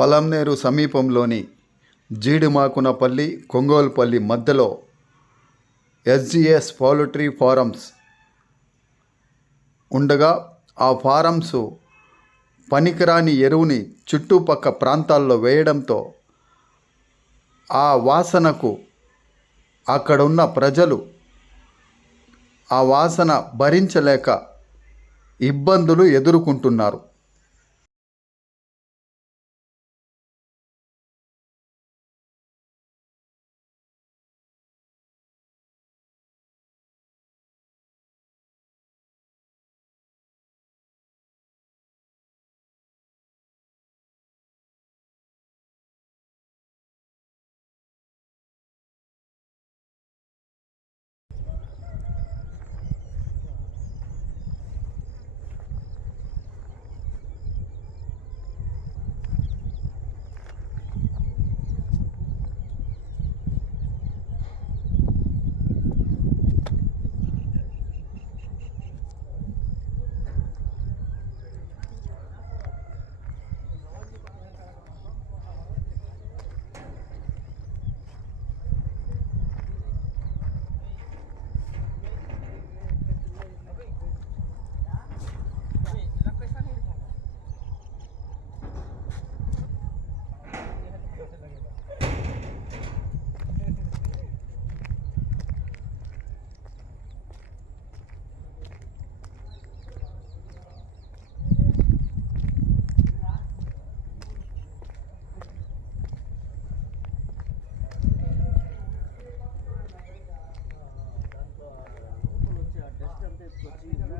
పలంనేరు సమీపంలోని జీడిమాకునపల్లి కొంగోలుపల్లి మధ్యలో SGS poultry forms ఉండగా ఆ ఫారమ్స్ పనికిరాని ఎరువుని చుట్టుపక్క ప్రాంతాల్లో వేయడంతో ఆ వాసనకు అక్కడున్న ప్రజలు ఆ వాసన భరించలేక ఇబ్బందులు ఎదుర్కొంటున్నారు.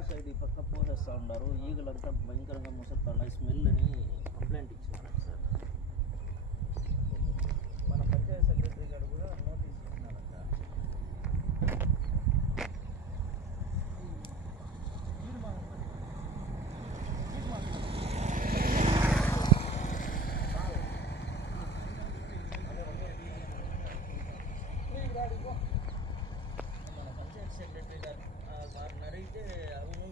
సైడ్ ఈ పక్క పోసేస్తూ ఉన్నారు. ఈగలంతా భయంకరంగా ముసరుతా ఉన్నాయి స్మెల్ అని కంప్లైంట్ ఇచ్చాను సార్ మన పంచాయత్ సెక్రటరీ గారు కూడా నోటీస్ ఇచ్చినారంట మన పంచాయత్ సెక్రటరీ గారు ఆ, వారిని అడిగితే అవును